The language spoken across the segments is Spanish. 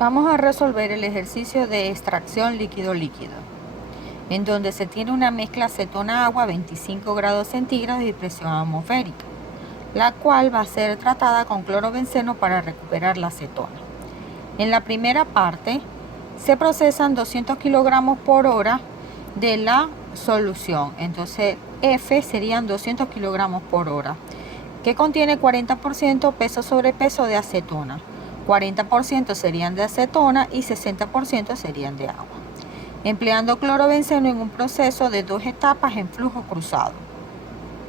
Vamos a resolver el ejercicio de extracción líquido-líquido, en donde se tiene una mezcla acetona-agua a 25 grados centígrados y presión atmosférica, la cual va a ser tratada con clorobenceno para recuperar la acetona. En la primera parte se procesan 200 kilogramos por hora de la solución, entonces F serían 200 kilogramos por hora, que contiene 40% peso sobre peso de acetona. 40% serían de acetona y 60% serían de agua, empleando clorobenceno en un proceso de 2 etapas en flujo cruzado.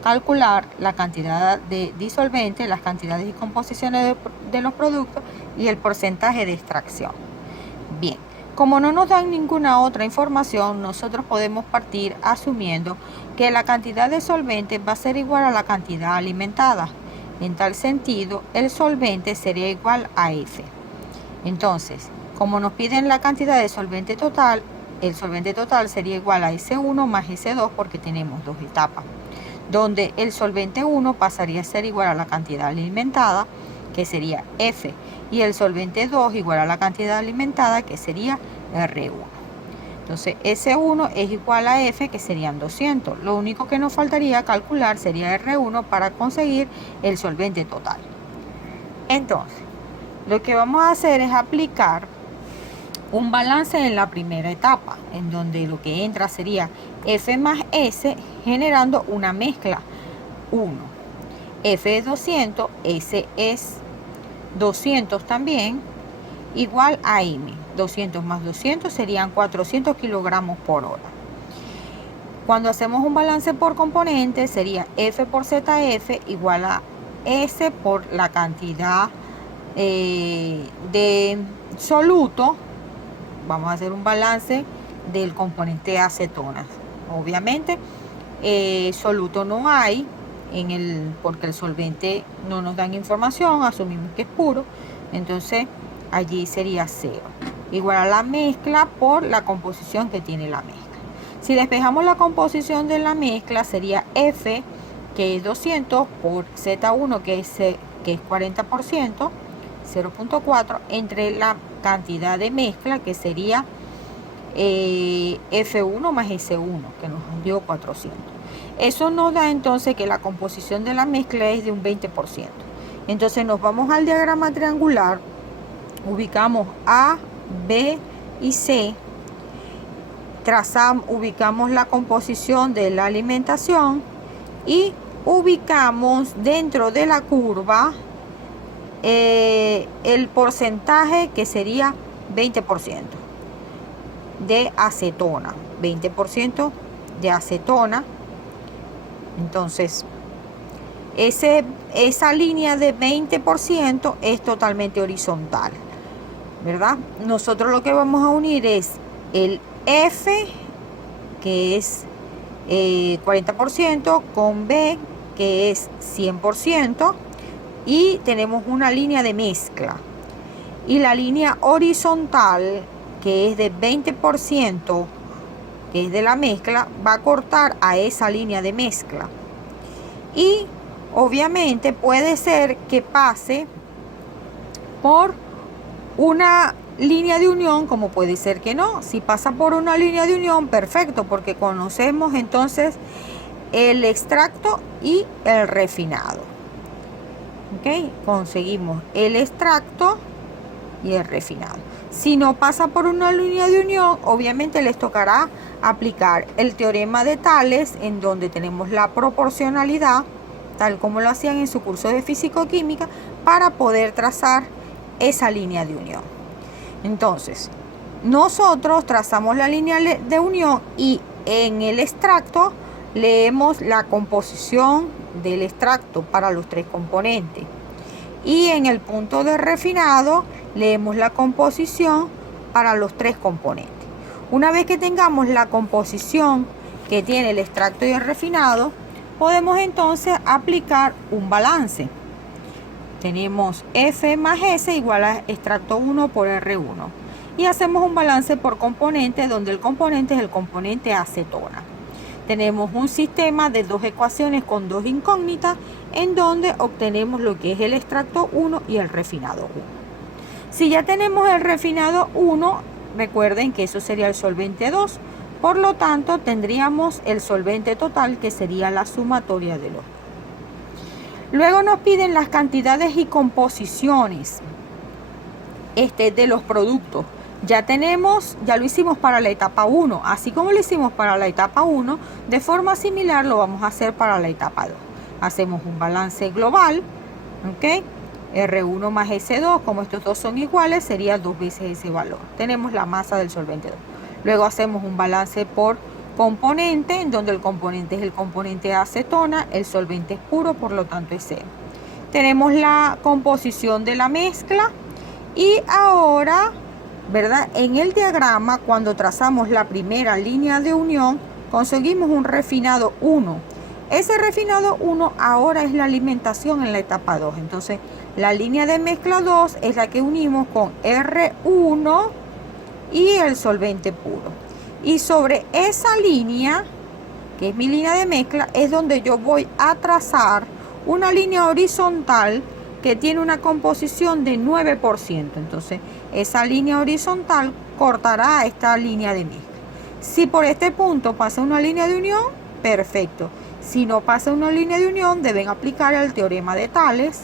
Calcular la cantidad de disolvente, las cantidades y composiciones de los productos y el porcentaje de extracción. Bien, como no nos dan ninguna otra información, nosotros podemos partir asumiendo que la cantidad de solvente va a ser igual a la cantidad alimentada. En tal sentido, el solvente sería igual a F. Entonces, como nos piden la cantidad de solvente total, el solvente total sería igual a S1 más S2 porque tenemos 2 etapas, donde el solvente 1 pasaría a ser igual a la cantidad alimentada, que sería F, y el solvente 2 igual a la cantidad alimentada, que sería R1. Entonces, S1 es igual a F, que serían 200. Lo único que nos faltaría calcular sería R1 para conseguir el solvente total. Entonces, lo que vamos a hacer es aplicar un balance en la primera etapa, en donde lo que entra sería F más S, generando una mezcla 1. F es 200, S es 200 también, igual a M. 200 más 200 serían 400 kilogramos por hora. Cuando hacemos un balance por componente, sería F por ZF igual a S por la cantidad de soluto. Vamos a hacer un balance del componente acetonas. Obviamente, soluto no hay porque el solvente no nos dan información, asumimos que es puro, entonces allí sería 0, igual a la mezcla por la composición que tiene la mezcla. Si despejamos la composición de la mezcla, sería F, que es 200, por Z1, que es 40%, 0.4, entre la cantidad de mezcla, que sería F1 más S1, que nos dio 400. Eso nos da entonces que la composición de la mezcla es de un 20%. Entonces nos vamos al diagrama triangular, ubicamos A, B y C, ubicamos la composición de la alimentación y ubicamos dentro de la curva el porcentaje, que sería 20% de acetona, 20% de acetona. Entonces, esa línea de 20% es totalmente horizontal, ¿verdad? Nosotros lo que vamos a unir es el F, que es 40%, con B, que es 100%, y tenemos una línea de mezcla. Y la línea horizontal, que es de 20%, que es de la mezcla, va a cortar a esa línea de mezcla. Y obviamente puede ser que pase por una línea de unión, como puede ser que no. Si pasa por una línea de unión, perfecto, porque conocemos entonces el extracto y el refinado. ¿Ok? Conseguimos el extracto y el refinado. Si no pasa por una línea de unión, obviamente les tocará aplicar el teorema de Tales, en donde tenemos la proporcionalidad, tal como lo hacían en su curso de físico-química, para poder trazar esa línea de unión. Entonces, nosotros trazamos la línea de unión y en el extracto leemos la composición del extracto para los 3 componentes. Y en el punto de refinado leemos la composición para los 3 componentes. Una vez que tengamos la composición que tiene el extracto y el refinado, podemos entonces aplicar un balance. Tenemos F más S igual a extracto 1 por R1. Y hacemos un balance por componente, donde el componente es el componente acetona. Tenemos un sistema de 2 ecuaciones con 2 incógnitas, en donde obtenemos lo que es el extracto 1 y el refinado 1. Si ya tenemos el refinado 1, recuerden que eso sería el solvente 2. Por lo tanto, tendríamos el solvente total, que sería la sumatoria de los dos. Luego nos piden las cantidades y composiciones de los productos. Ya lo hicimos para la etapa 1. Así como lo hicimos para la etapa 1, de forma similar lo vamos a hacer para la etapa 2. Hacemos un balance global, ¿ok? R1 más S2, como estos dos son iguales, sería 2 veces ese valor. Tenemos la masa del solvente 2. Luego hacemos un balance por componente, en donde el componente es el componente acetona, el solvente es puro, por lo tanto es cero. Tenemos la composición de la mezcla y ahora, ¿verdad? En el diagrama, cuando trazamos la primera línea de unión, conseguimos un refinado 1. Ese refinado 1 ahora es la alimentación en la etapa 2. Entonces, la línea de mezcla 2 es la que unimos con R1 y el solvente puro. Y sobre esa línea, que es mi línea de mezcla, es donde yo voy a trazar una línea horizontal que tiene una composición de 9%. Entonces, esa línea horizontal cortará esta línea de mezcla. Si por este punto pasa una línea de unión, perfecto. Si no pasa una línea de unión, deben aplicar el teorema de Tales,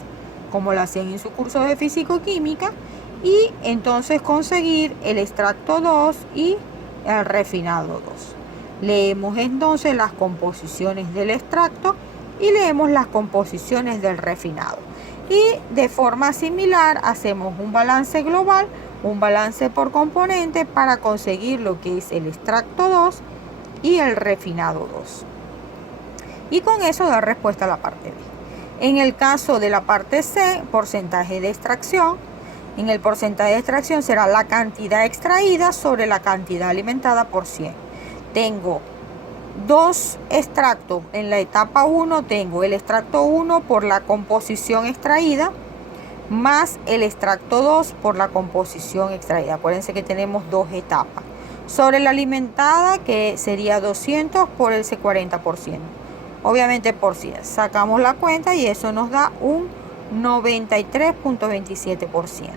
como lo hacían en su curso de físico-química, y entonces conseguir el extracto 2 y el refinado 2. Leemos entonces las composiciones del extracto y leemos las composiciones del refinado. Y de forma similar hacemos un balance global, un balance por componente para conseguir lo que es el extracto 2 y el refinado 2. Y con eso da respuesta a la parte B. En el caso de la parte C, porcentaje de extracción. En el porcentaje de extracción será la cantidad extraída sobre la cantidad alimentada por 100. Tengo dos extractos. En la etapa 1 tengo el extracto 1 por la composición extraída más el extracto 2 por la composición extraída. Acuérdense que tenemos dos etapas. Sobre la alimentada, que sería 200 por ese 40%. Obviamente por 100. Sacamos la cuenta y eso nos da un 93.27%.